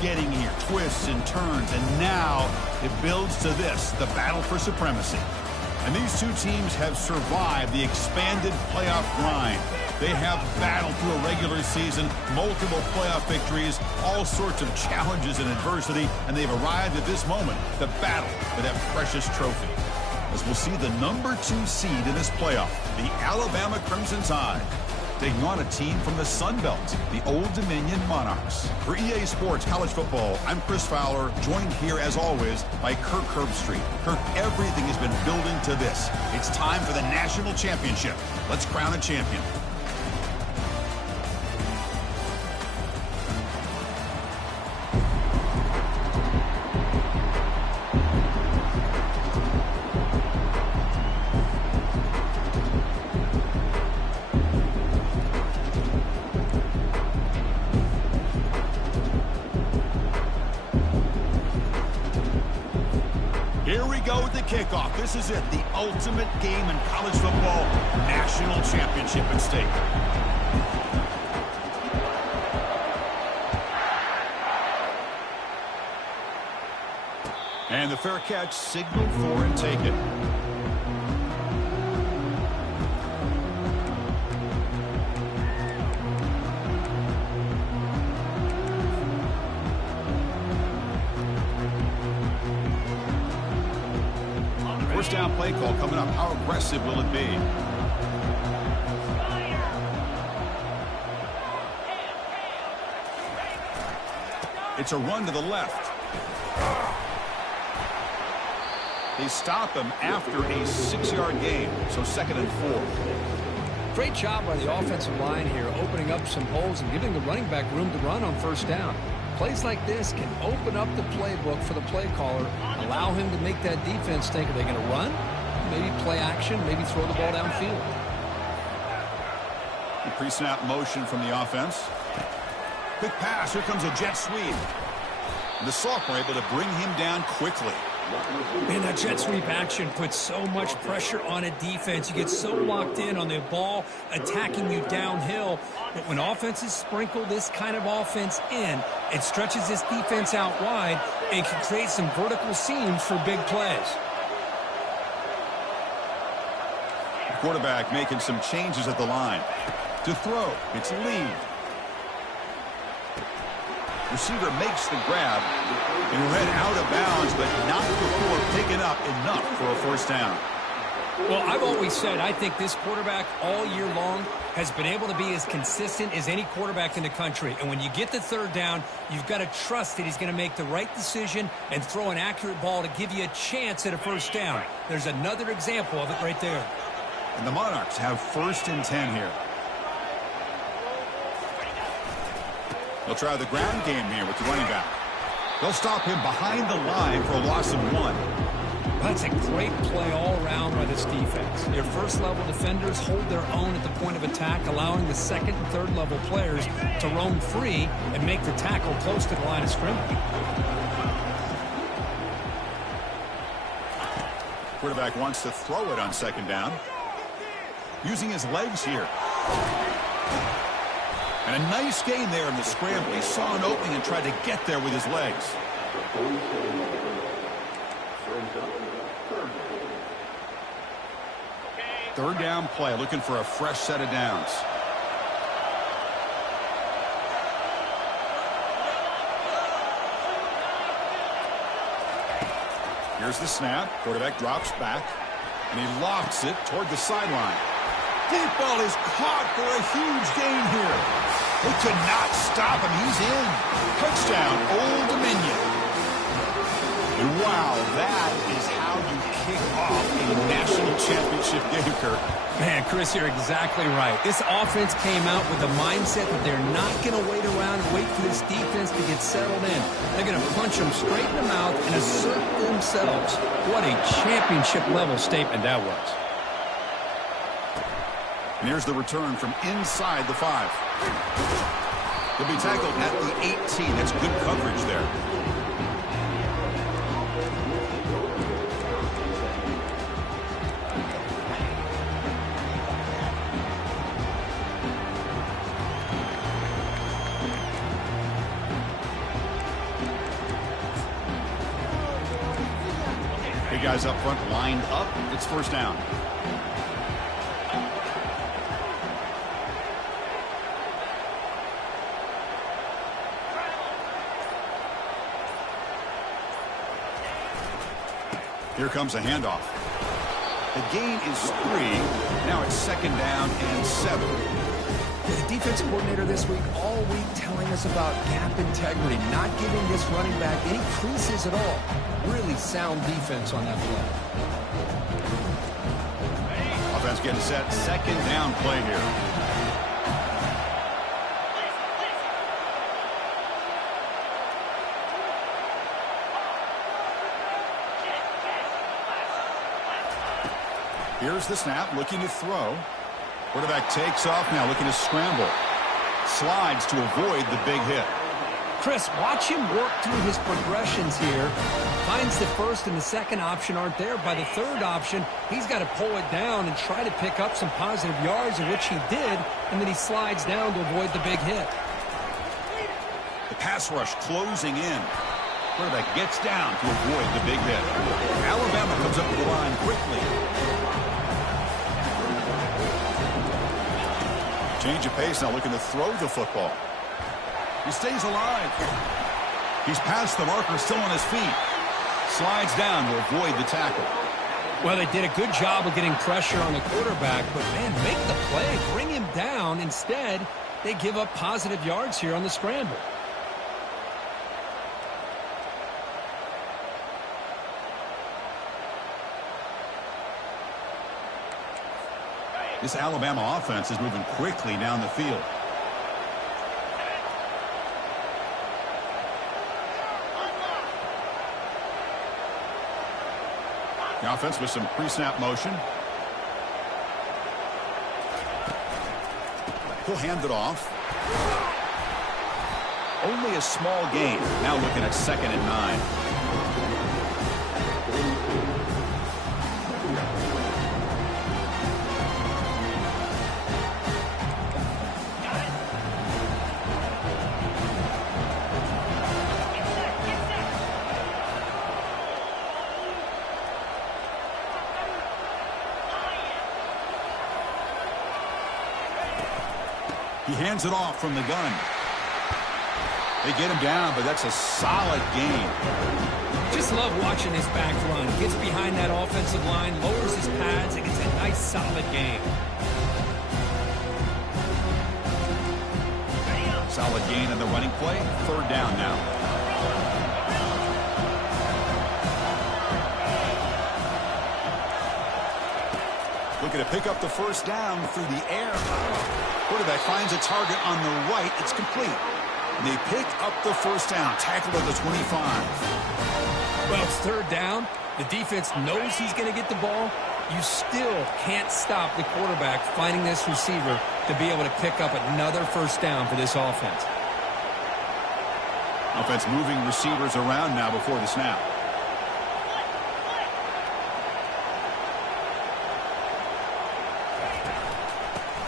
getting here, twists and turns, and now it builds to this, the battle for supremacy. And these two teams have survived the expanded playoff grind. They have battled through a regular season, multiple playoff victories, all sorts of challenges and adversity, and they've arrived at this moment, the battle for that precious trophy. As we'll see the number 2 seed in this playoff, the Alabama Crimson Tide, taking on a team from the Sun Belt, the Old Dominion Monarchs. For EA Sports College Football, I'm Chris Fowler, joined here as always by Kirk Herbstreit. Kirk, everything has been building to this. It's time for the national championship. Let's crown a champion. Here we go with the kickoff. This is it, the ultimate game in college football, national championship at stake. And the fair catch signaled for and take it. First down play call coming up. How aggressive will it be? It's a run to the left. They stop him after a 6-yard gain, so 2nd and 4. Great job by the offensive line here, opening up some holes and giving the running back room to run on first down. Plays like this can open up the playbook for the play caller, allow him to make that defense think, are they going to run? Maybe play action, maybe throw the ball downfield. The pre-snap motion from the offense. Quick pass, here comes a jet sweep. And the sophomore able to bring him down quickly. Man, that jet sweep action puts so much pressure on a defense. You get so locked in on the ball attacking you downhill. But when offenses sprinkle this kind of offense in, it stretches this defense out wide and can create some vertical seams for big plays. The quarterback making some changes at the line. To throw, it's Lee. Receiver makes the grab and read out of bounds, but not before picking up enough for a first down. Well, I've always said I think this quarterback all year long has been able to be as consistent as any quarterback in the country. And when you get the 3rd down, you've got to trust that he's going to make the right decision and throw an accurate ball to give you a chance at a first down. There's another example of it right there. And the Monarchs have 1st and 10 here. They'll try the ground game here with the running back. They'll stop him behind the line for a loss of 1. That's a great play all around by this defense. Your first-level defenders hold their own at the point of attack, allowing the 2nd and 3rd level players to roam free and make the tackle close to the line of scrimmage. Quarterback wants to throw it on 2nd down. Using his legs here. And a nice gain there in the scramble. He saw an opening and tried to get there with his legs. 3rd down play, looking for a fresh set of downs. Here's the snap. Quarterback drops back, and he lofts it toward the sideline. Deep ball is caught for a huge gain here. They could not stop him. He's in. Touchdown, Old Dominion. And wow, that is how you kick off a national championship game, Kirk. Man, Chris, you're exactly right. This offense came out with the mindset that they're not going to wait around and wait for this defense to get settled in. They're going to punch them straight in the mouth and assert themselves. What a championship-level statement that was. And here's the return from inside the 5. He'll be tackled at the 18. That's good coverage there. Three guys up front lined up. It's first down. Here comes a handoff. The gain is 3. Now it's second down and 7. The defensive coordinator this week, all week telling us about gap integrity, not giving this running back any creases at all. Really sound defense on that play. Offense getting set. Second down play here. Here's the snap, looking to throw. Quarterback takes off now, looking to scramble. Slides to avoid the big hit. Chris, watch him work through his progressions here. Finds the first and the second option aren't there. By the third option, he's got to pull it down and try to pick up some positive yards, in which he did, and then he slides down to avoid the big hit. The pass rush closing in. Quarterback gets down to avoid the big hit. Alabama comes up the line quickly. Change of pace now, looking to throw the football. He stays alive. He's past the marker, still on his feet. Slides down to avoid the tackle. Well, they did a good job of getting pressure on the quarterback, but, man, make the play. Bring him down. Instead, they give up positive yards here on the scramble. This Alabama offense is moving quickly down the field. The offense with some pre-snap motion. He'll hand it off. Only a small gain. Now looking at 2nd and 9. He hands it off from the gun. They get him down, but that's a solid gain. Just love watching his back run. Gets behind that offensive line, lowers his pads, and gets a nice, solid gain. Solid gain on the running play. Third down now. Looking to pick up the first down through the air. Quarterback finds a target on the right. It's complete. They pick up the first down. Tackled at the 25. Well, it's third down. The defense knows he's going to get the ball. You still can't stop the quarterback finding this receiver to be able to pick up another first down for this offense. Offense moving receivers around now before the snap.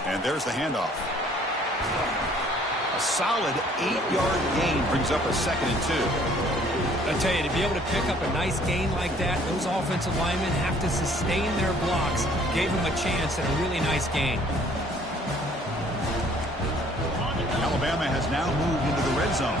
And there's the handoff. A solid 8-yard gain brings up a 2nd and 2. I tell you, to be able to pick up a nice gain like that, those offensive linemen have to sustain their blocks. Gave him a chance at a really nice gain. Alabama has now moved into the red zone.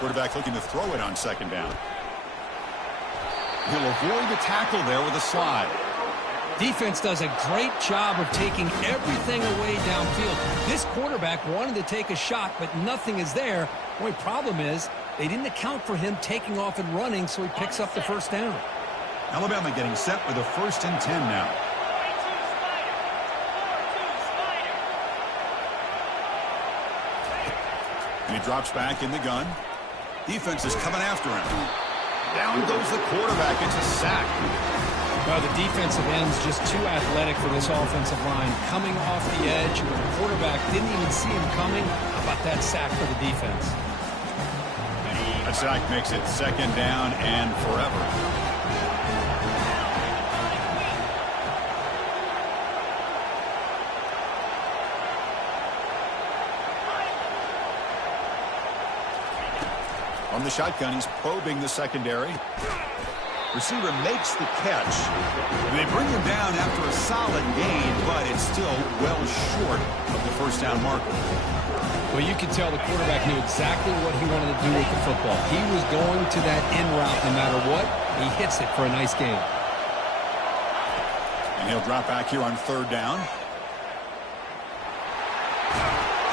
Quarterback looking to throw it on 2nd down. He'll avoid the tackle there with a slide. Defense does a great job of taking everything away downfield. This quarterback wanted to take a shot, but nothing is there. The only problem is they didn't account for him taking off and running, so he picks up the first down. Alabama getting set with a 1st and 10 now. And he drops back in the gun. Defense is coming after him. Down goes the quarterback. It's a sack. Well, the defensive end's just too athletic for this offensive line. Coming off the edge, the quarterback didn't even see him coming. How about that sack for the defense? That sack makes it 2nd down and forever. On the shotgun, he's probing the secondary. Receiver makes the catch. They bring him down after a solid gain, but it's still well short of the 1st down marker. Well, you could tell the quarterback knew exactly what he wanted to do with the football. He was going to that in route no matter what. He hits it for a nice gain. And he'll drop back here on 3rd down.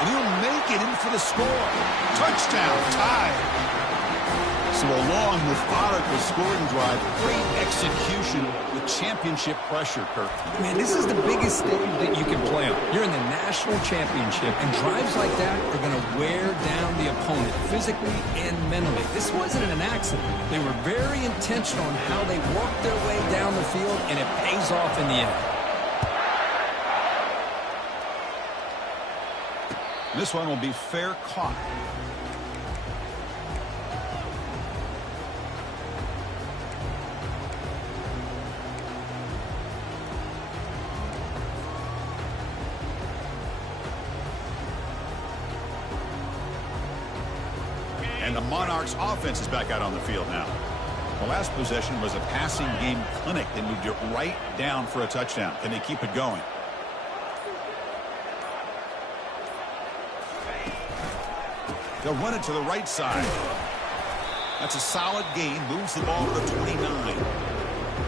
And he'll make it in for the score. Touchdown, tied. So a long, methodical scoring drive. Great execution with championship pressure, Kirk. Man, this is the biggest stage that you can play on. You're in the national championship, and drives like that are going to wear down the opponent physically and mentally. This wasn't an accident. They were very intentional on how they worked their way down the field, and it pays off in the end. This one will be fair caught. And the Monarchs offense is back out on the field now. The last possession was a passing game clinic. They moved it right down for a touchdown. Can they keep it going? They'll run it to the right side. That's a solid gain. Moves the ball to the 29.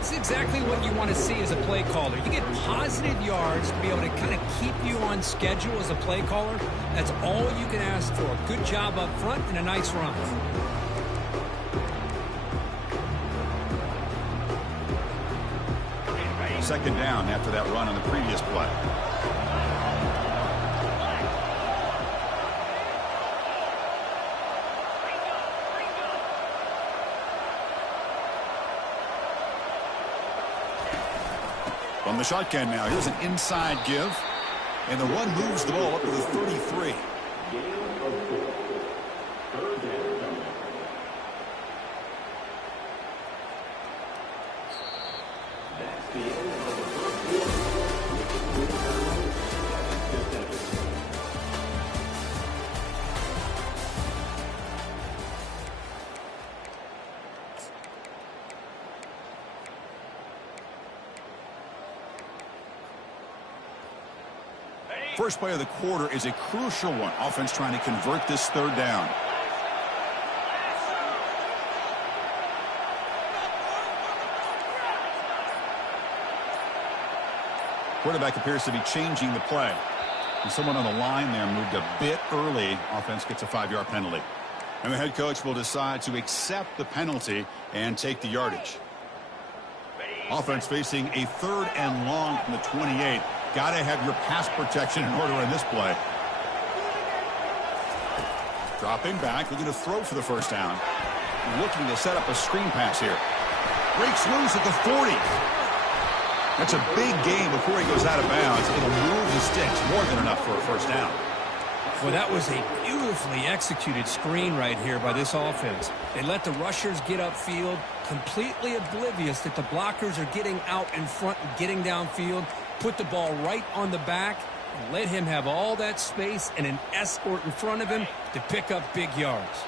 It's exactly what you want to see as a play caller. You get positive yards to be able to kind of keep you on schedule as a play caller. That's all you can ask for. Good job up front and a nice run. Second down after that run on the previous play. On the shotgun now, here's an inside give. And the one moves the ball up to the 33. First play of the quarter is a crucial one. Offense trying to convert this 3rd down. Quarterback appears to be changing the play. And someone on the line there moved a bit early. Offense gets a 5-yard penalty. And the head coach will decide to accept the penalty and take the yardage. Offense facing a 3rd and long from the 28. Got to have your pass protection in order in this play. Dropping back, looking to throw for the 1st down. Looking to set up a screen pass here. Breaks loose at the 40. That's a big gain before he goes out of bounds. It'll move the sticks, more than enough for a 1st down. Well, that was a beautifully executed screen right here by this offense. They let the rushers get upfield, completely oblivious that the blockers are getting out in front and getting downfield. Put the ball right on the back and let him have all that space and an escort in front of him to pick up big yards.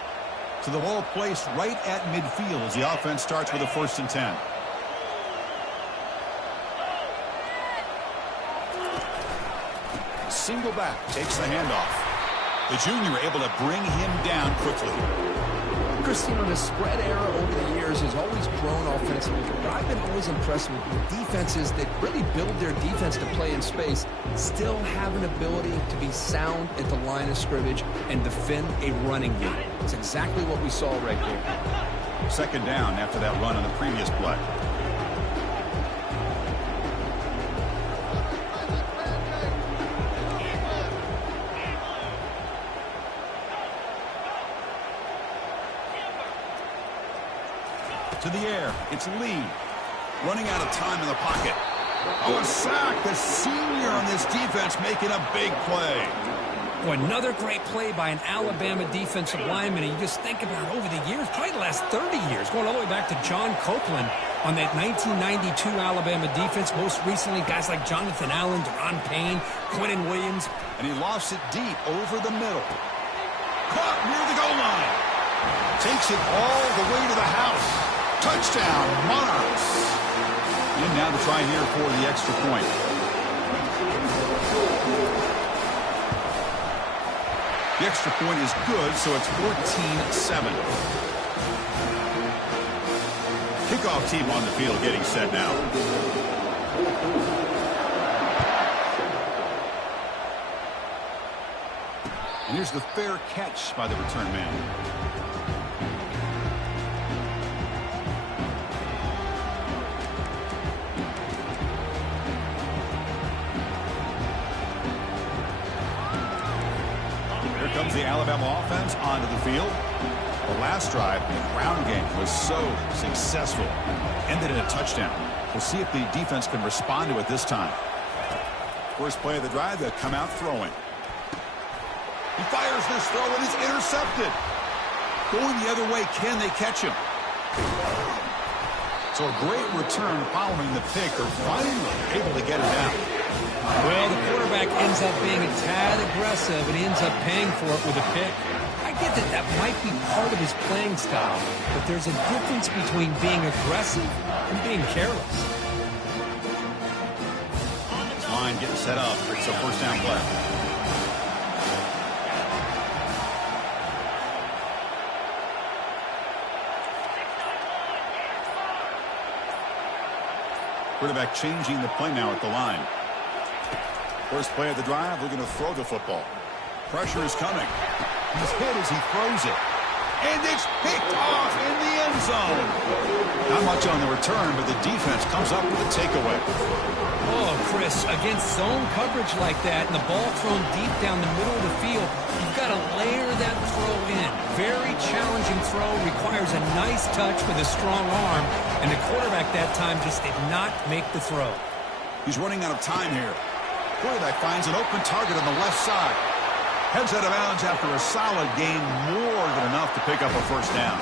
So the ball placed right at midfield as the offense starts with a 1st and 10. Single back takes the handoff. The junior able to bring him down quickly. Chris, you know, the spread era over the years has always grown offensively, but I've been always impressed with defenses that really build their defense to play in space, still have an ability to be sound at the line of scrimmage and defend a running game. It's exactly what we saw right there. 2nd down after that run on the previous play. To the air, it's Lee. Running out of time in the pocket. Oh, a sack. The senior on this defense making a big play. Well, another great play by an Alabama defensive lineman. And you just think about over the years, probably the last 30 years, going all the way back to John Copeland on that 1992 Alabama defense. Most recently, guys like Jonathan Allen, Deron Payne, Quentin Williams. And he lofts it deep over the middle. Caught near the goal line. Takes it all the way to the house. Touchdown, Monarchs. And now to try here for the extra point. The extra point is good, so it's 14-7. Kickoff team on the field getting set now. And here's the fair catch by the return man. Comes the Alabama offense onto the field. The last drive, the ground game was so successful. Ended in a touchdown. We'll see if the defense can respond to it this time. First play of the drive, they'll come out throwing. He fires this throw and it's intercepted. Going the other way, can they catch him? So a great return following the pick, or finally able to get it down. Well, the quarterback ends up being a tad aggressive, and he ends up paying for it with a pick. I get that that might be part of his playing style, but there's a difference between being aggressive and being careless. Line getting set up. It's a first down play. Quarterback changing the play now at the line. First play of the drive, looking to throw the football. Pressure is coming. He's hit as he throws it. And it's picked off in the end zone. Not much on the return, but the defense comes up with a takeaway. Oh, Chris, against zone coverage like that and the ball thrown deep down the middle of the field, you've got to layer that throw in. Very challenging throw, requires a nice touch with a strong arm, and the quarterback that time just did not make the throw. He's running out of time here. Quarterback finds an open target on the left side. Heads out of bounds after a solid gain, more than enough to pick up a first down.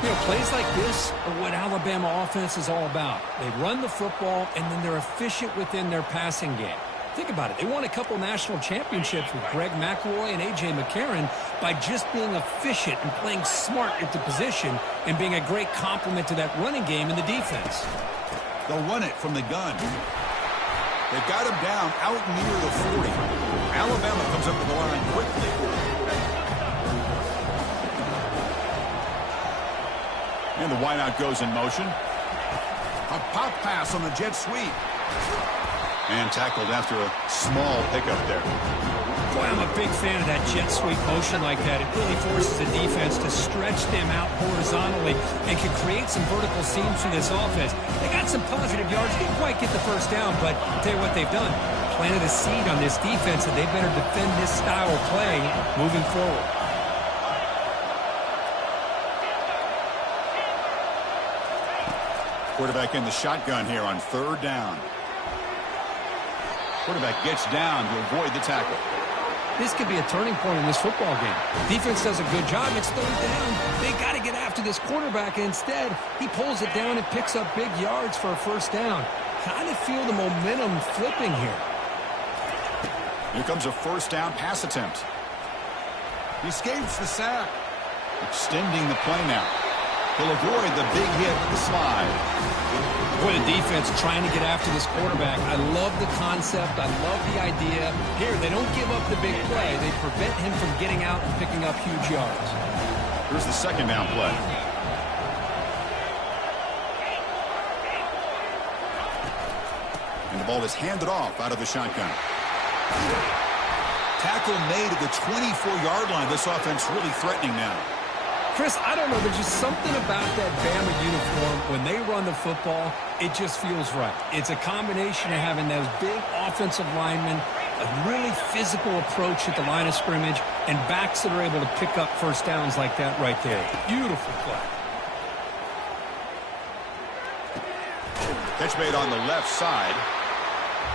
You know, plays like this are what Alabama offense is all about. They run the football, and then they're efficient within their passing game. Think about it. They won a couple national championships with Greg McElroy and A.J. McCarron by just being efficient and playing smart at the position and being a great complement to that running game in the defense. They'll run it from the gun. They've got him down out near the 40. Alabama comes up to the line quickly. And the wideout goes in motion. A pop pass on the jet sweep. And tackled after a small pickup there. Boy, I'm a big fan of that jet sweep motion like that. It really forces the defense to stretch them out horizontally and can create some vertical seams for this offense. They got some positive yards. Didn't quite get the first down, but I'll tell you what they've done. Planted a seed on this defense, and they better defend this style of play moving forward. Quarterback in the shotgun here on third down. Quarterback gets down to avoid the tackle. This could be a turning point in this football game. Defense does a good job. It's third down. They got to get after this quarterback, and instead, he pulls it down and picks up big yards for a first down. Kind of feel the momentum flipping here. Here comes a first down pass attempt. He escapes the sack. Extending the play now. He'll avoid the big hit with the slide. Boy, the defense trying to get after this quarterback. I love the concept. I love the idea. Here, they don't give up the big play. They prevent him from getting out and picking up huge yards. Here's the second down play. And the ball is handed off out of the shotgun. Tackle made at the 24-yard line. This offense really threatening now. Chris, I don't know. There's just something about that Bama uniform. When they run the football, it just feels right. It's a combination of having those big offensive linemen, a really physical approach at the line of scrimmage, and backs that are able to pick up first downs like that right there. Beautiful play. Catch made on the left side.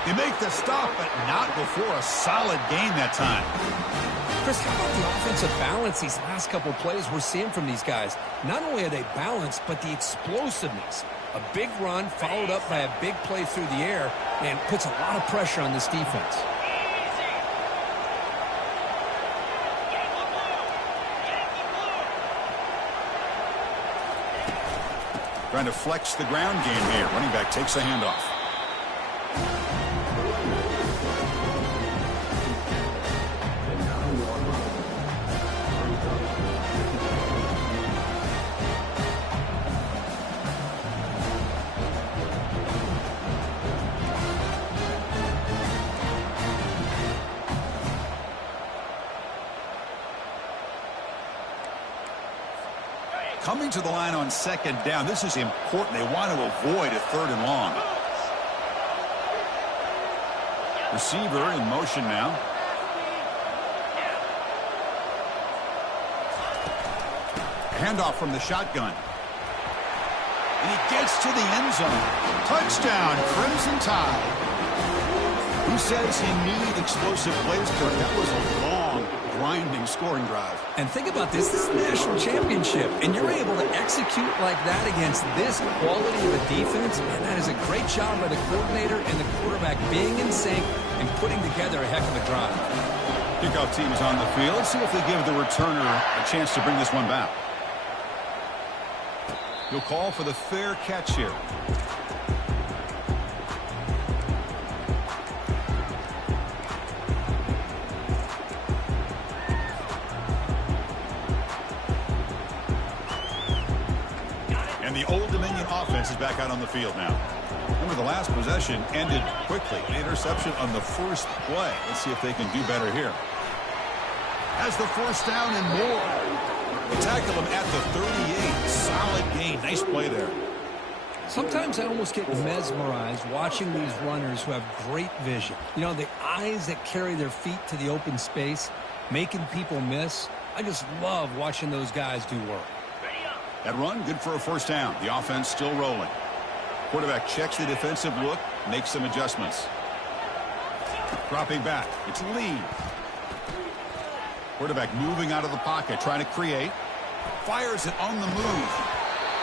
They make the stop, but not before a solid gain that time. Chris, how about the offensive balance these last couple of plays we're seeing from these guys? Not only are they balanced, but the explosiveness. A big run followed up by a big play through the air and puts a lot of pressure on this defense. Trying to flex the ground game here. Running back takes the handoff. Coming to the line on second down. This is important. They want to avoid a third and long. Receiver in motion now. Handoff from the shotgun. And he gets to the end zone. Touchdown, Crimson Tide. Who says you need explosive plays, Kirk? That was a long, grinding scoring drive. And think about this. This is a national championship, and you're able to execute like that against this quality of a defense, and that is a great job by the coordinator and the quarterback being in sync and putting together a heck of a drive. Kickoff team is on the field. Let's see if they give the returner a chance to bring this one back. He'll call for the fair catch here. And the Old Dominion offense is back out on the field now. Remember, the last possession ended quickly. An interception on the first play. Let's see if they can do better here. Has the first down and more. They tackle him at the 38. Solid gain. Nice play there. Sometimes I almost get mesmerized watching these runners who have great vision. You know, the eyes that carry their feet to the open space, making people miss. I just love watching those guys do work. That run, good for a first down. The offense still rolling. Quarterback checks the defensive look, makes some adjustments. Dropping back. It's Lee. Quarterback moving out of the pocket, trying to create. Fires it on the move.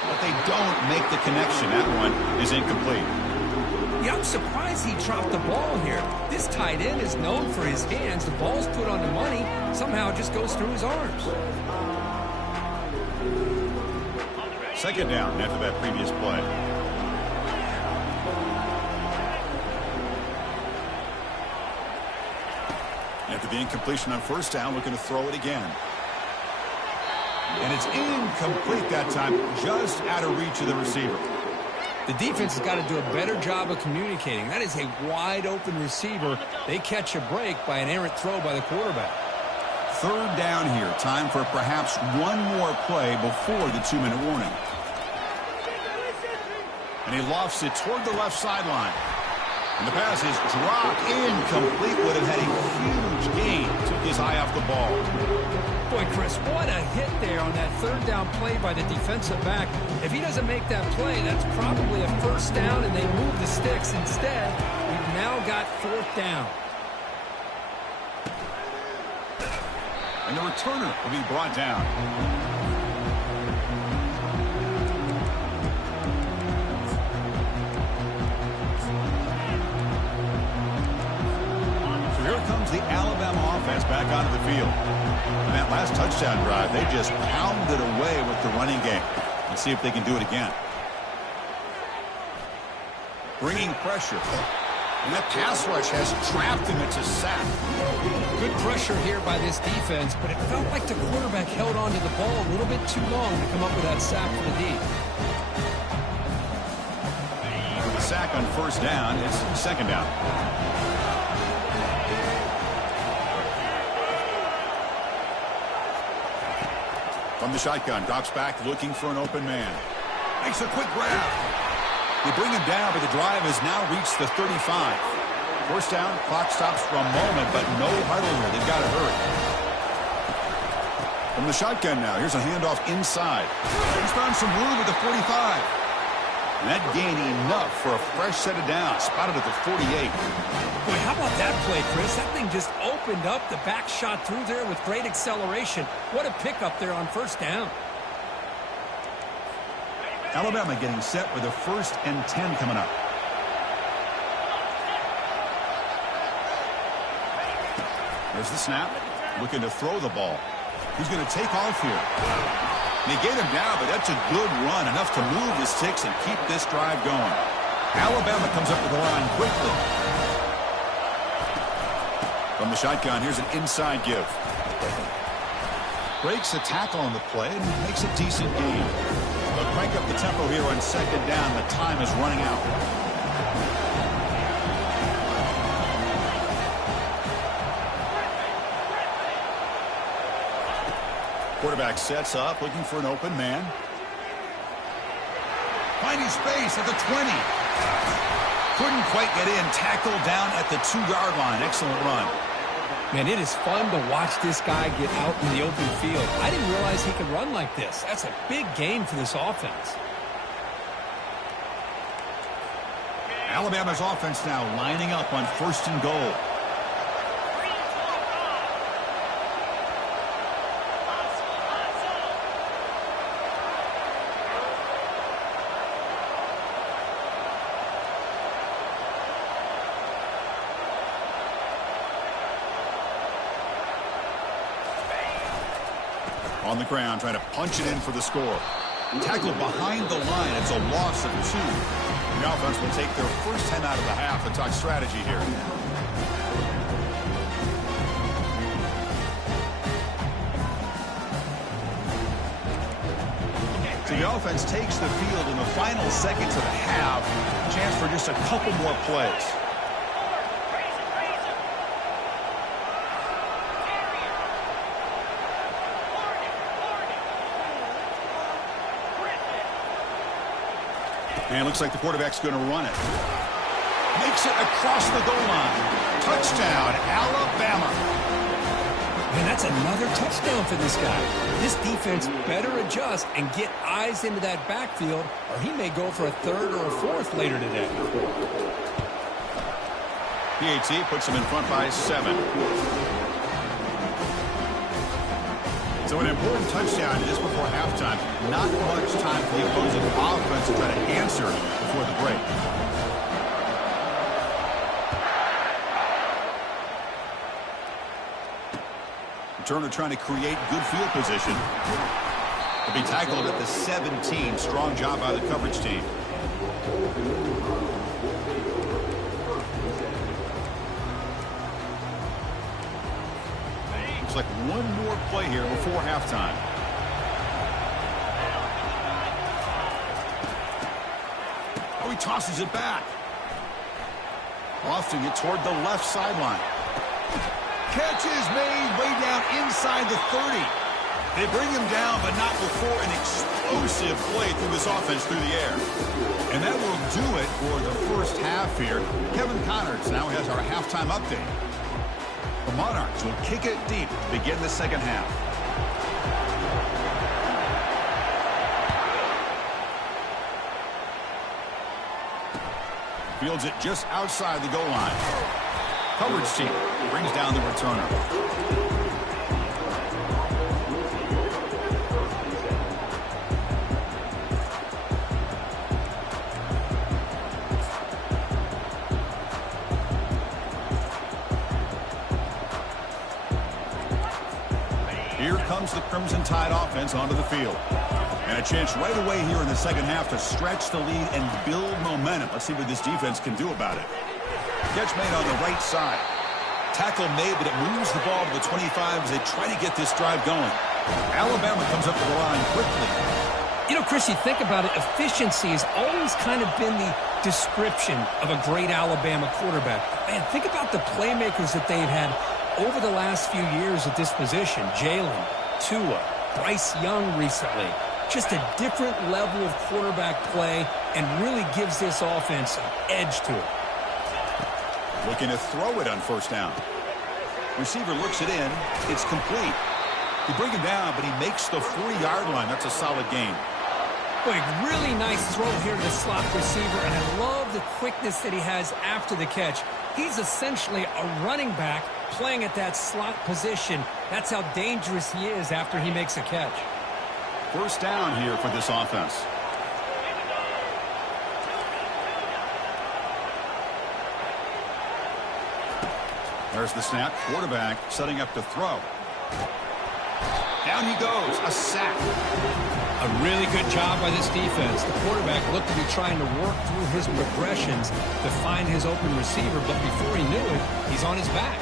But they don't make the connection. That one is incomplete. Yeah, I'm surprised he dropped the ball here. This tight end is known for his hands. The ball's put on the money. Somehow it just goes through his arms. Second down after that previous play. After the incompletion on first down, looking to throw it again. And it's incomplete that time, just out of reach of the receiver. The defense has got to do a better job of communicating. That is a wide-open receiver. They catch a break by an errant throw by the quarterback. Third down here. Time for perhaps one more play before the 2-minute warning. And he lofts it toward the left sideline. And the pass is dropped incomplete. Would have had a huge gain. Took his eye off the ball. Boy, Chris, what a hit there on that third down play by the defensive back. If he doesn't make that play, that's probably a first down, and they move the sticks instead. We've now got fourth down. And the returner will be brought down. So here comes the Alabama offense back onto the field. And that last touchdown drive, they just pounded away with the running game. Let's see if they can do it again. Bringing pressure. And that pass rush has trapped him. It's a sack. Good pressure here by this defense, but it felt like the quarterback held on to the ball a little bit too long to come up with that sack for the D. The sack on first down. It's second down. From the shotgun, drops back looking for an open man. Makes a quick grab. They bring him down, but the drive has now reached the 35. First down, clock stops for a moment, but no huddle here. They've got to hurry. From the shotgun now, here's a handoff inside. He's found some room at the 45. And that gained enough for a fresh set of downs. Spotted at the 48. Boy, how about that play, Chris? That thing just opened up. The back shot through there with great acceleration. What a pickup there on first down. Alabama getting set with a 1st and 10 coming up. There's the snap. Looking to throw the ball. He's going to take off here. They get him down, but that's a good run. Enough to move the sticks and keep this drive going. Alabama comes up with the line quickly. From the shotgun, here's an inside give. Breaks a tackle on the play and makes a decent gain. They'll crank up the tempo here on 2nd down. The time is running out. Quarterback sets up, looking for an open man. Finding space at the 20. Couldn't quite get in. Tackled down at the 2-yard line. Excellent run. Man, it is fun to watch this guy get out in the open field. I didn't realize he could run like this. That's a big gain for this offense. Alabama's offense now lining up on 1st and goal. On the ground, trying to punch it in for the score. Tackled behind the line. It's a loss of 2. The offense will take their first 10 out of the half and talk strategy here. So the offense takes the field in the final seconds of the half. Chance for just a couple more plays. And it looks like the quarterback's going to run it. Makes it across the goal line. Touchdown, Alabama. And that's another touchdown for this guy. This defense better adjust and get eyes into that backfield, or he may go for a 3rd or a 4th later today. PAT puts him in front by 7. So an important touchdown just before halftime. Not much time for the opposing offense to try to answer before the break. Turner trying to create good field position. He'll be tackled at the 17. Strong job by the coverage team. Like one more play here before halftime. Oh, he tosses it back. Lofting it toward the left sideline. Catch is made way down inside the 30. They bring him down, but not before an explosive play through this offense through the air. And that will do it for the first half here. Kevin Connors now has our halftime update. The Monarchs will kick it deep to begin the second half. Fields it just outside the goal line. Coverage team brings down the returner. Here comes the Crimson Tide offense onto the field. And a chance right away here in the second half to stretch the lead and build momentum. Let's see what this defense can do about it. Catch made on the right side. Tackle made, but it moves the ball to the 25 as they try to get this drive going. Alabama comes up to the line quickly. You know, Chris, you think about it, efficiency has always kind of been the description of a great Alabama quarterback. Man, think about the playmakers that they've had over the last few years at this position. Jalen, Tua, Bryce Young recently. Just a different level of quarterback play and really gives this offense an edge to it. Looking to throw it on first down. Receiver looks it in. It's complete. He brings him down, but he makes the 4-yard line. That's a solid gain. Boy, really nice throw here to the slot receiver, and I love the quickness that he has after the catch. He's essentially a running back playing at that slot position. That's how dangerous he is after he makes a catch. First down here for this offense. There's the snap. Quarterback setting up to throw. Down he goes. A sack. A really good job by this defense. The quarterback looked to be trying to work through his progressions to find his open receiver, but before he knew it, he's on his back.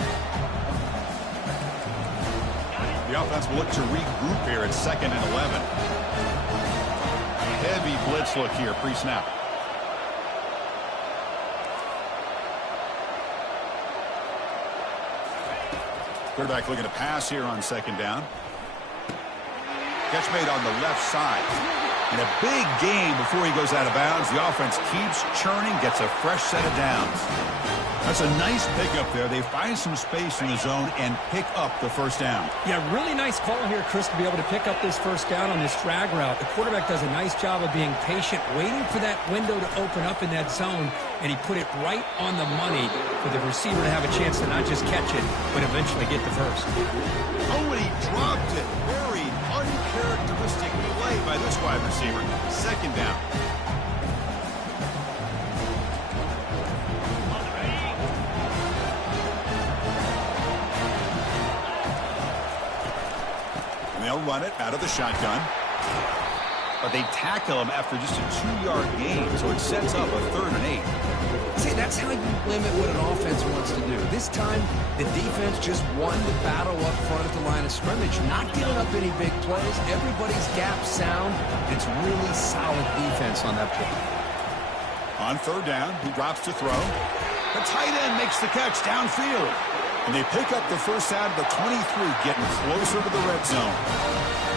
The offense will look to regroup here at 2nd and 11. Heavy blitz look here, pre-snap. Quarterback looking to pass here on 2nd down. Catch made on the left side. And a big gain before he goes out of bounds. The offense keeps churning, gets a fresh set of downs. That's a nice pickup there. They find some space in the zone and pick up the first down. Yeah, really nice call here, Chris, to be able to pick up this first down on this drag route. The quarterback does a nice job of being patient, waiting for that window to open up in that zone, and he put it right on the money for the receiver to have a chance to not just catch it, but eventually get the first. Oh, and he dropped it. Very uncharacteristic play by this wide receiver. 2nd down. They'll run it out of the shotgun. But they tackle him after just a 2-yard gain, so it sets up a 3rd and 8. See, that's how you limit what an offense wants to do. This time, the defense just won the battle up front at the line of scrimmage, not giving up any big plays. Everybody's gap sound. It's really solid defense on that play. On 3rd down, he drops to throw. The tight end makes the catch downfield. And they pick up the first out of the 23, getting closer to the red zone.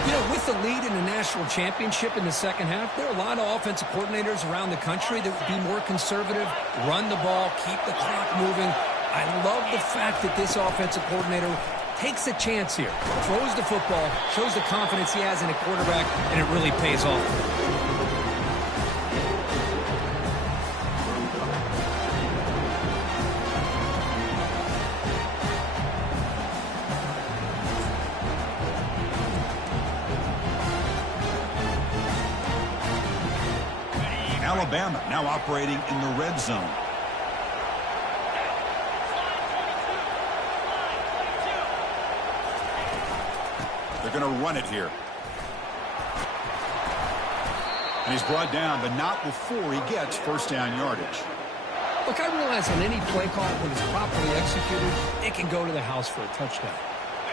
You know, with the lead in the national championship in the second half, there are a lot of offensive coordinators around the country that would be more conservative, run the ball, keep the clock moving. I love the fact that this offensive coordinator takes a chance here, throws the football, shows the confidence he has in a quarterback, and it really pays off. Alabama now operating in the red zone. They're going to run it here. And he's brought down, but not before he gets first down yardage. Look, I realize on any play call, when it's properly executed, it can go to the house for a touchdown.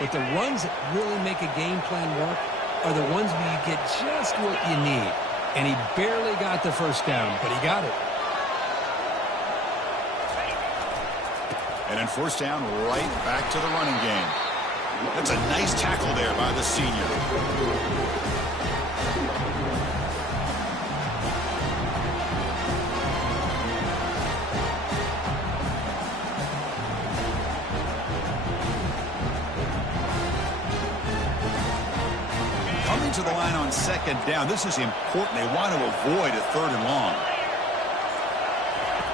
But the runs that really make a game plan work are the ones where you get just what you need. And he barely got the first down, but he got it. And then first down, right back to the running game. That's a nice tackle there by the senior. Coming to the line on 2nd down. This is important. They want to avoid a 3rd and long.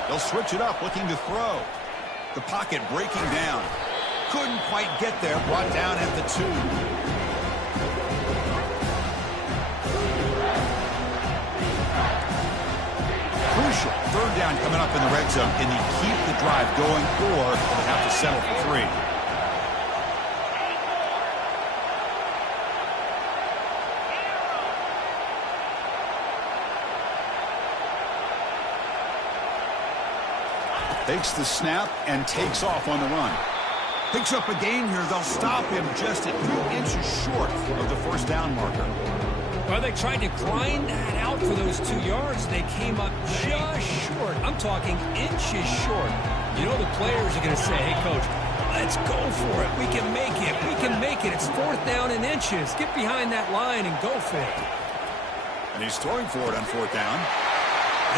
They'll switch it up, looking to throw. The pocket breaking down. Couldn't quite get there. Brought down at the 2. Crucial. 3rd down coming up in the red zone. Can he keep the drive going, or will they have to settle for 3? Takes the snap and takes off on the run. Picks up a gain here. They'll stop him just a few inches short of the first down marker. Well, they tried to grind that out for those 2 yards. They came up just short. I'm talking inches short. You know the players are going to say, hey, Coach, let's go for it. We can make it. We can make it. It's 4th down in inches. Get behind that line and go for it. And he's throwing for it on 4th down.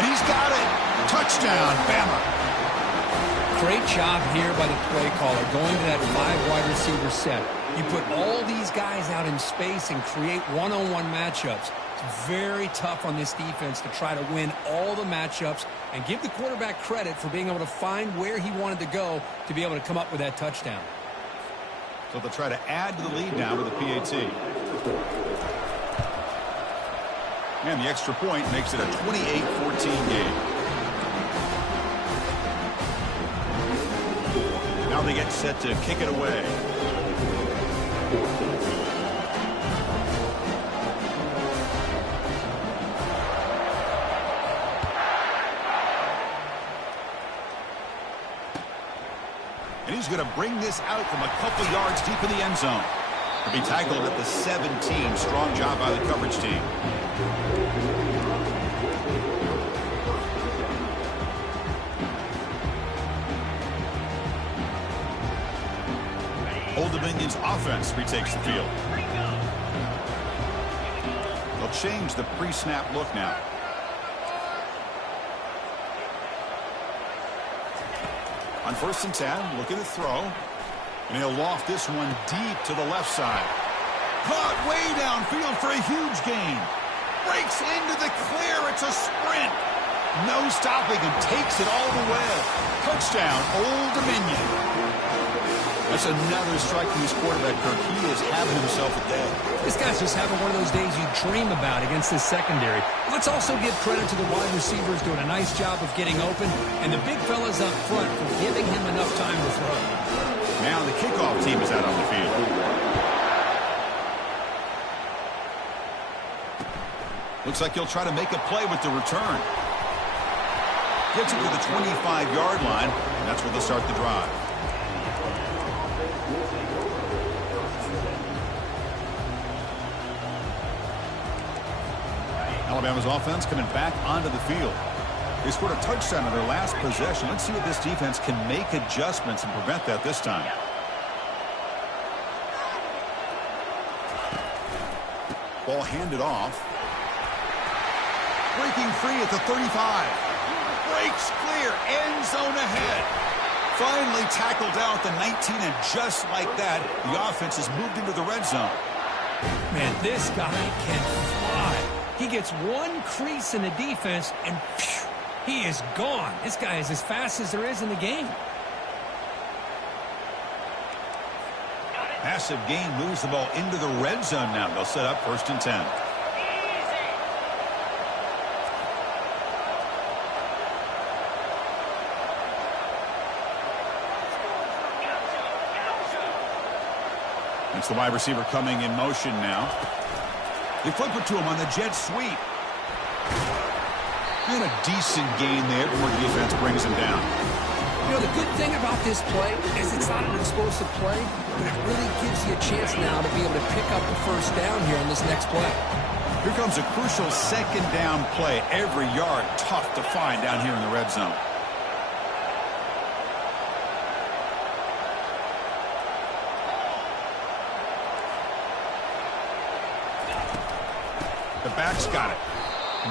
And he's got it. Touchdown, Bama. Great job here by the play caller, going to that 5 wide receiver set. You put all these guys out in space and create one-on-one matchups. It's very tough on this defense to try to win all the matchups and give the quarterback credit for being able to find where he wanted to go to be able to come up with that touchdown. So they'll try to add to the lead now with a PAT. And the extra point makes it a 28-14 game. Now they get set to kick it away. And he's going to bring this out from a couple yards deep in the end zone. To be tackled at the 17. Strong job by the coverage team. Old Dominion's offense retakes the field. They'll change the pre-snap look now. On 1st and 10, looking to throw. And he'll loft this one deep to the left side. Caught way downfield for a huge gain. Breaks into the clear. It's a sprint. No stopping him. Takes it all the way. Touchdown, Old Dominion. That's another strike from his quarterback, Kirk. He is having himself a day. This guy's just having one of those days you dream about against this secondary. Let's also give credit to the wide receivers doing a nice job of getting open, and the big fellas up front for giving him enough time to throw. Now the kickoff team is out on the field. Looks like he'll try to make a play with the return. Gets it to the 25-yard line, and that's where they'll start the drive. Alabama's offense coming back onto the field. They scored a touchdown on their last possession. Let's see if this defense can make adjustments and prevent that this time. Ball handed off. Breaking free at the 35. Breaks clear. End zone ahead. Finally tackled down at the 19, and just like that, the offense has moved into the red zone. Man, this guy can fly. He gets one crease in the defense, and phew, he is gone. This guy is as fast as there is in the game. Massive gain moves the ball into the red zone now. They'll set up 1st and 10. It's the wide receiver coming in motion now. They flip it to him on the jet sweep. And a decent gain there before the defense brings him down. You know, the good thing about this play is it's not an explosive play, but it really gives you a chance now to be able to pick up the 1st down here on this next play. Here comes a crucial 2nd down play. Every yard tough to find down here in the red zone. The back's got it.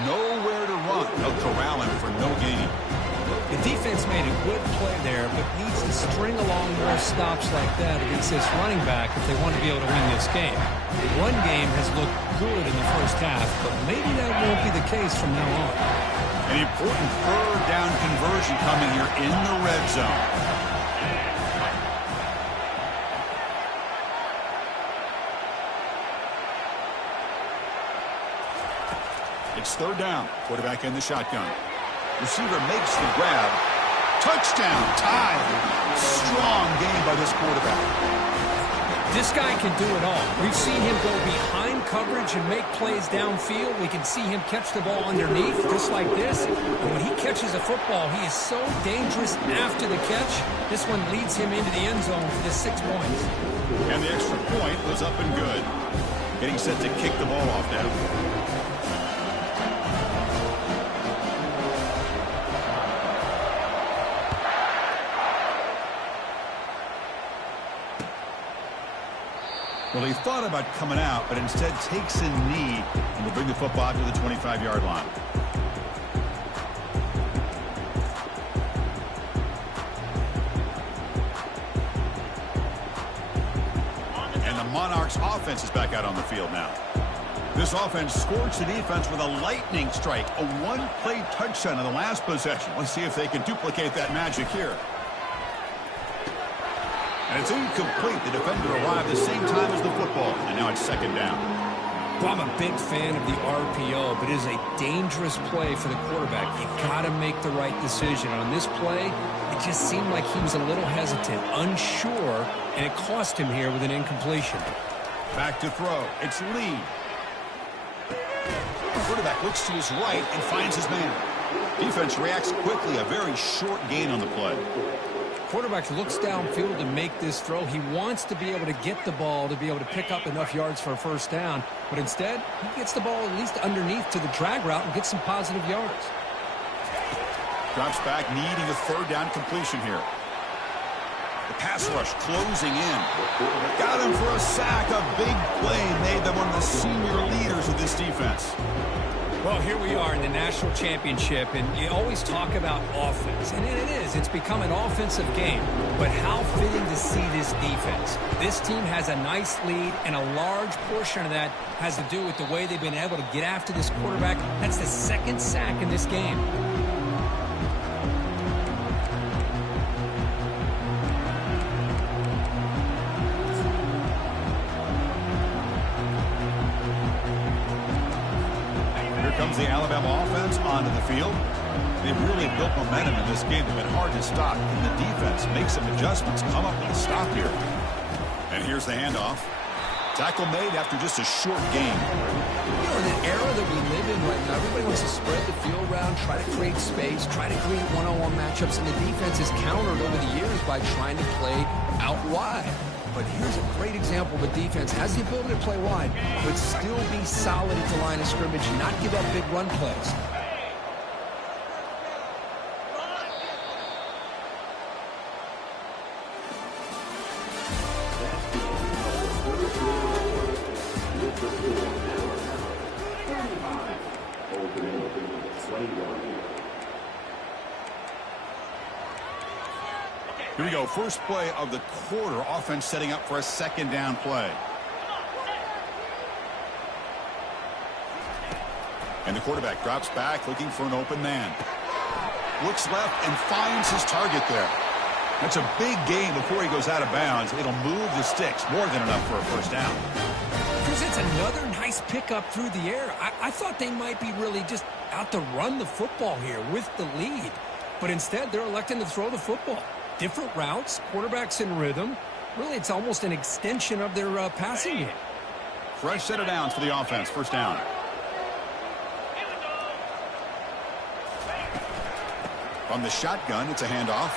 Nowhere to run. They'll corral him for no gain. The defense made a good play there, but needs to string along more stops like that against this running back if they want to be able to win this game. The run game has looked good in the 1st half, but maybe that won't be the case from now on. An important 3rd down conversion coming here in the red zone. It's 3rd down. Quarterback in the shotgun. Receiver makes the grab. Touchdown. Tied. Strong game by this quarterback. This guy can do it all. We've seen him go behind coverage and make plays downfield. We can see him catch the ball underneath, just like this. And when he catches a football, he is so dangerous after the catch. This one leads him into the end zone for the 6 points. And the extra point was up and good. Getting set to kick the ball off now. Well, he thought about coming out, but instead takes a knee and will bring the football to the 25-yard line. And the Monarchs offense is back out on the field now. This offense scorched the defense with a lightning strike, a one-play touchdown in the last possession. Let's see if they can duplicate that magic here. And it's incomplete. The defender arrived the same time as the football, and now it's second down. Well, I'm a big fan of the RPO, but it is a dangerous play for the quarterback. You got to make the right decision. On this play, it just seemed like he was a little hesitant, unsure, and it cost him here with an incompletion. Back to throw. It's Lee. The quarterback looks to his right and finds his man. Defense reacts quickly. A very short gain on the play. Quarterback looks downfield to make this throw. He wants to be able to get the ball to be able to pick up enough yards for a first down. But instead, he gets the ball at least underneath to the drag route and gets some positive yards. Drops back, needing a third down completion here. The pass rush closing in. Got him for a sack. A big play made them one of the senior leaders of this defense. Well, here we are in the national championship, and you always talk about offense, and it is. It's become an offensive game, but how fitting to see this defense. This team has a nice lead, and a large portion of that has to do with the way they've been able to get after this quarterback. That's the second sack in this game. Comes the Alabama offense onto the field. They've really built momentum in this game. They've been hard to stop. And the defense makes some adjustments, come up with a stop here. And here's the handoff. Tackle made after just a short game. You know, in the era that we live in right now, everybody wants to spread the field around, try to create space, try to create one-on-one matchups, and the defense is countered over the years by trying to play out wide. But here's a great example of a defense has the ability to play wide, but still be solid at the line of scrimmage, not give up big run plays. Here we go. First play of the quarter. Offense setting up for a second down play. And the quarterback drops back looking for an open man. Looks left and finds his target there. That's a big gain before he goes out of bounds. It'll move the sticks. More than enough for a first down. Presents another nice pickup through the air. I thought they might be really just out to run the football here with the lead. But instead, they're electing to throw the football. Different routes, quarterbacks in rhythm. Really, it's almost an extension of their passing game. Fresh set of downs for the offense. First down. From the shotgun, it's a handoff.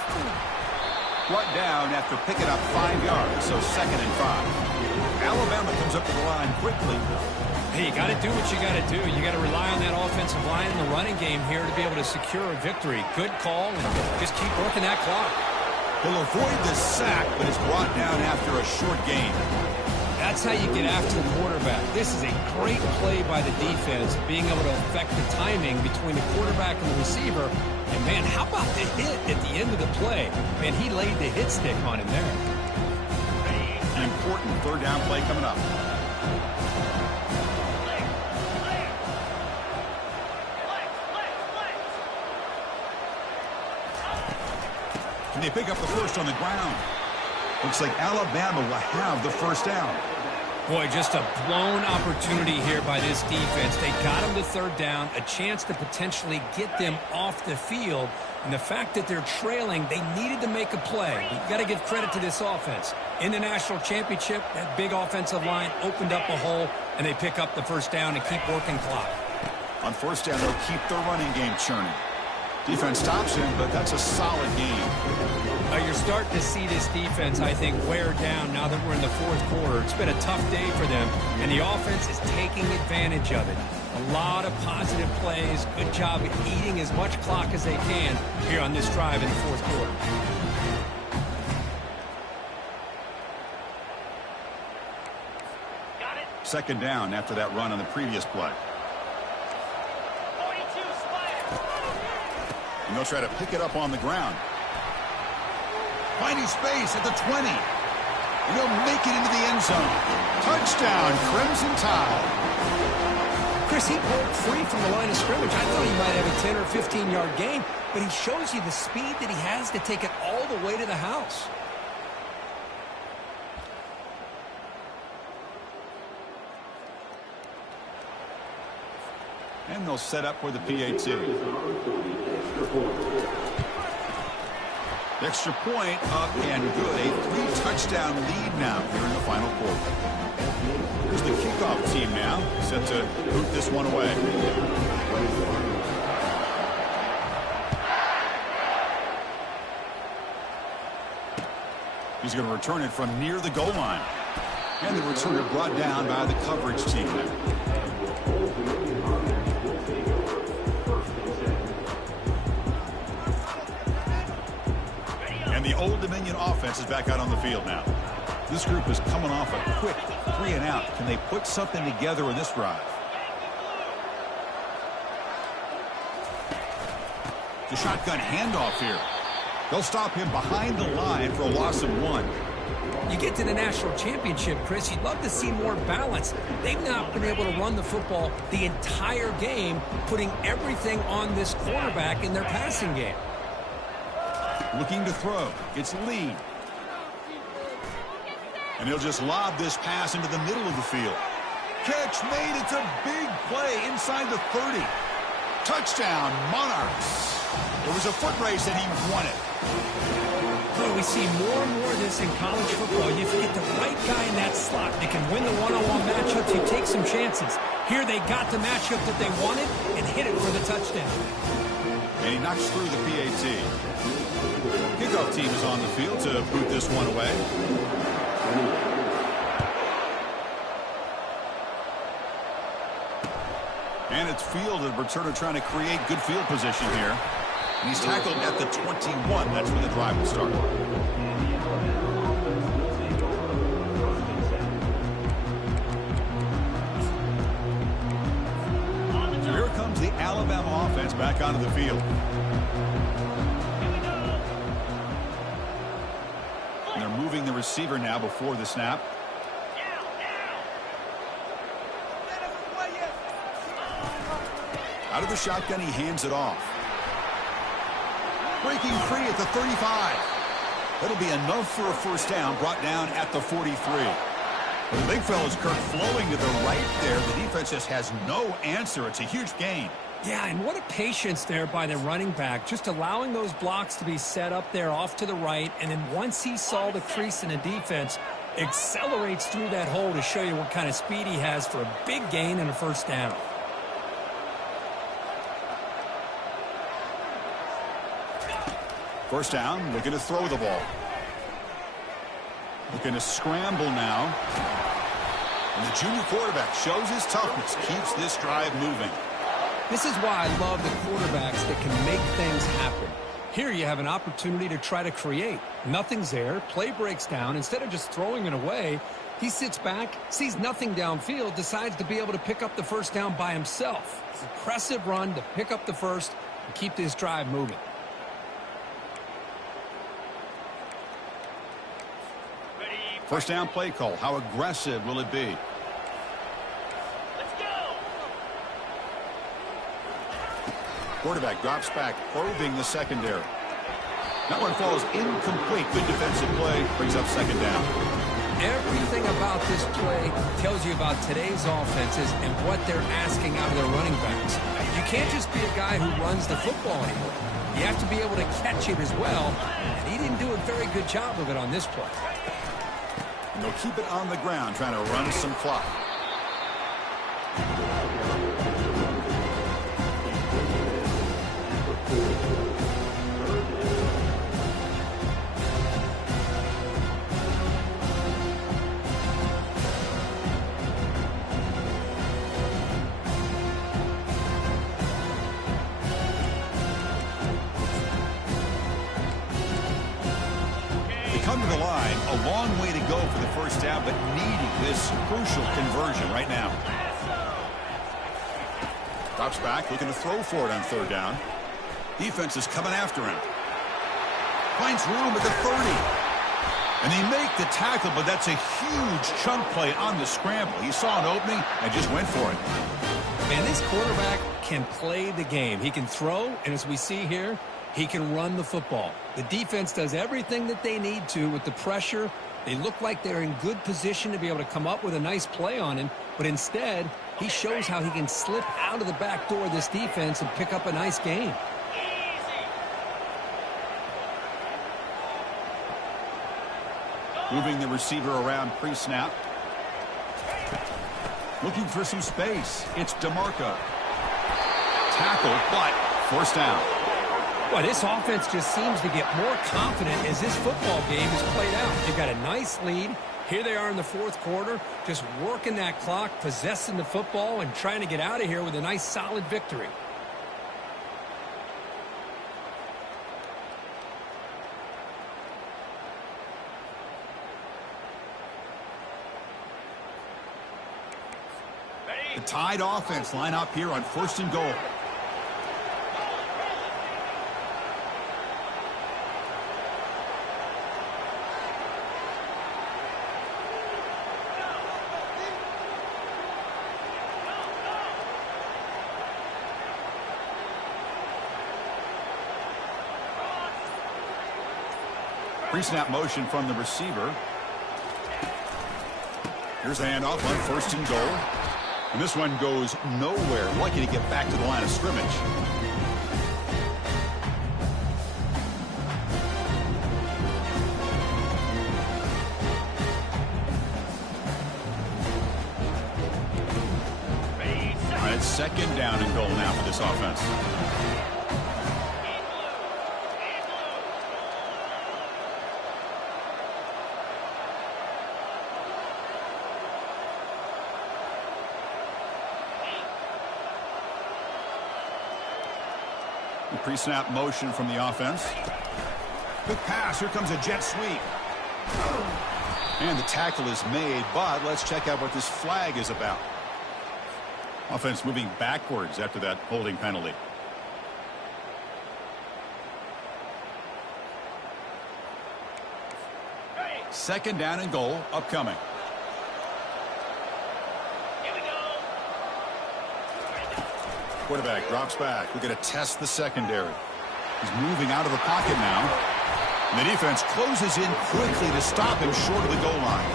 Brought down after picking up 5 yards, so 2nd and 5. Alabama comes up to the line quickly. Hey, you got to do what you got to do. You got to rely on that offensive line in the running game here to be able to secure a victory. Good call, and just keep working that clock. He'll avoid the sack, but it's brought down after a short gain. That's how you get after the quarterback. This is a great play by the defense, being able to affect the timing between the quarterback and the receiver. And, man, how about the hit at the end of the play? Man, he laid the hit stick on him there. An important third down play coming up. Can they pick up the first on the ground? Looks like Alabama will have the first down. Boy, just a blown opportunity here by this defense. They got him to third down, a chance to potentially get them off the field. And the fact that they're trailing, they needed to make a play. You've got to give credit to this offense. In the national championship, that big offensive line opened up a hole, and they pick up the first down and keep working clock. On first down, they'll keep their running game churning. Defense stops him, but that's a solid game. You're starting to see this defense, I think, wear down now that we're in the fourth quarter. It's been a tough day for them, and the offense is taking advantage of it. A lot of positive plays. Good job at eating as much clock as they can here on this drive in the fourth quarter. Second down after that run on the previous play. And they'll try to pick it up on the ground. Finding space at the 20. And he'll make it into the end zone. Touchdown, Crimson Tide. Chris, he broke free from the line of scrimmage. I thought he might have a 10 or 15-yard gain, but he shows you the speed that he has to take it all the way to the house. And they'll set up for the PAT. Extra point up and good. A 3-touchdown lead now here in the final quarter. Here's the kickoff team now, set to boot this one away. He's going to return it from near the goal line. And the returner brought down by the coverage team there. And the Old Dominion offense is back out on the field now. This group is coming off a quick 3-and-out. Can they put something together in this drive? The shotgun handoff here. They'll stop him behind the line for a loss of 1. You get to the national championship, Chris, you'd love to see more balance. They've not been able to run the football the entire game, putting everything on this quarterback in their passing game. Looking to throw. It's Lee. And he'll just lob this pass into the middle of the field. Catch made. It's a big play inside the 30. Touchdown, Monarchs. It was a foot race and he won it. Boy, we see more and more of this in college football. If you get the right guy in that slot, they can win the one-on-one matchups. You take some chances. Here they got the matchup that they wanted and hit it for the touchdown. And he knocks through the PAT. Kickoff team is on the field to boot this one away. And it's fielded. Returner trying to create good field position here. And he's tackled at the 21. That's where the drive will start. So here comes the Alabama offense back onto the field. And they're moving the receiver now before the snap. Out of the shotgun, he hands it off. Breaking free at the 35. That'll be enough for a first down, brought down at the 43. The big fella's Kirk flowing to the right there. The defense just has no answer. It's a huge gain. Yeah, and what a patience there by the running back, just allowing those blocks to be set up there off to the right, and then once he saw the crease in the defense, accelerates through that hole to show you what kind of speed he has for a big gain and a first down. First down, looking to throw the ball. Looking to scramble now. And the junior quarterback shows his toughness, keeps this drive moving. This is why I love the quarterbacks that can make things happen. Here you have an opportunity to try to create. Nothing's there. Play breaks down. Instead of just throwing it away, he sits back, sees nothing downfield, decides to be able to pick up the first down by himself. Impressive run to pick up the first and keep this drive moving. First down play call. How aggressive will it be? Quarterback drops back, probing the secondary. That one falls incomplete. Good defensive play, brings up second down. Everything about this play tells you about today's offenses and what they're asking out of their running backs. You can't just be a guy who runs the football anymore. You have to be able to catch it as well, and he didn't do a very good job of it on this play. And they'll keep it on the ground, trying to run some clock. Come to the line, a long way to go for the first down, but needing this crucial conversion right now. Drops back, looking to throw for it on third down. Defense is coming after him. Finds room at the 30. And they make the tackle, but that's a huge chunk play on the scramble. He saw an opening and just went for it. Man, this quarterback can play the game. He can throw, and as we see here, he can run the football. The defense does everything that they need to with the pressure. They look like they're in good position to be able to come up with a nice play on him, but instead, he shows how he can slip out of the back door of this defense and pick up a nice gain. Moving the receiver around pre-snap. Looking for some space. It's DeMarco. Tackle, but forced down. Well, this offense just seems to get more confident as this football game is played out. They've got a nice lead. Here they are in the fourth quarter, just working that clock, possessing the football, and trying to get out of here with a nice, solid victory. The Tide offense line up here on 1st and goal. Pre-snap motion from the receiver. Here's a handoff on 1st and goal. And this one goes nowhere. Lucky to get back to the line of scrimmage. All right, it's 2nd down and goal now for this offense. Pre-snap motion from the offense. Quick pass. Here comes a jet sweep. And the tackle is made, but let's check out what this flag is about. Offense moving backwards after that holding penalty. Second down and goal upcoming. Quarterback drops back. We're going to test the secondary. He's moving out of the pocket now. And the defense closes in quickly to stop him short of the goal line.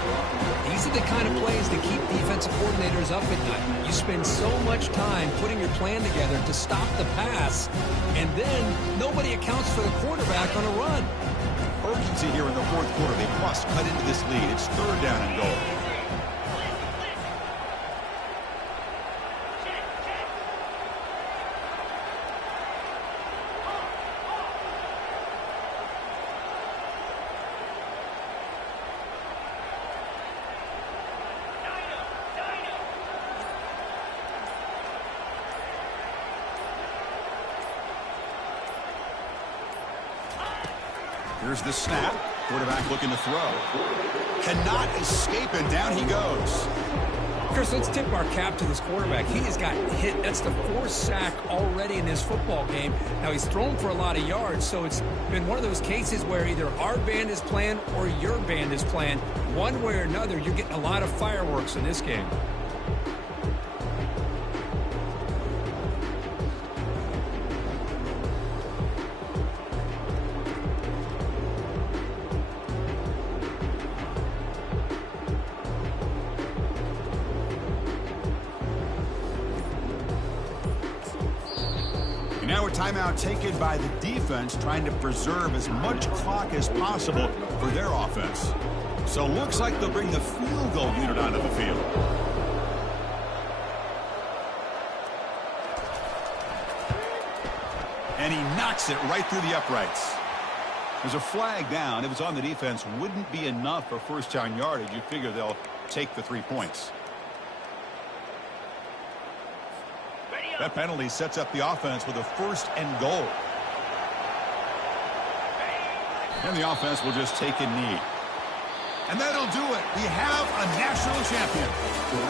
These are the kind of plays that keep defensive coordinators up at night. You spend so much time putting your plan together to stop the pass, and then nobody accounts for the quarterback on a run. Urgency here in the fourth quarter. They must cut into this lead. It's 3rd down and goal. Here's the snap. Quarterback looking to throw. Cannot escape, and down he goes. Chris, let's tip our cap to this quarterback. He has got hit. That's the 4th sack already in this football game. Now, he's thrown for a lot of yards, so it's been one of those cases where either our band is playing or your band is playing. One way or another, you're getting a lot of fireworks in this game. Now a timeout taken by the defense, trying to preserve as much clock as possible for their offense. So looks like they'll bring the field goal unit onto the field. And he knocks it right through the uprights. There's a flag down. If it's on the defense, wouldn't be enough for first down yardage. You figure they'll take the 3 points. That penalty sets up the offense with a 1st and goal. And the offense will just take a knee. And that'll do it. We have a national champion.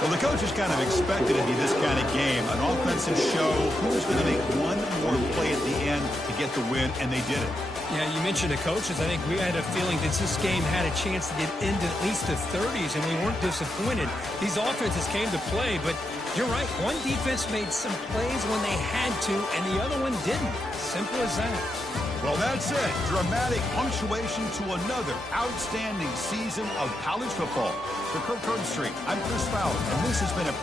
Well, the coaches kind of expected it to be this kind of game. An offensive show. Who's going to make one more play at the end to get the win, and they did it. Yeah, you mentioned the coaches. I think we had a feeling that this game had a chance to get into at least the 30s, and we weren't disappointed. These offenses came to play, but you're right. One defense made some plays when they had to, and the other one didn't. Simple as that. Well, that's it. Dramatic punctuation to another outstanding season of college football. For Kirk Herbstreit, I'm Chris Fowler, and this has been a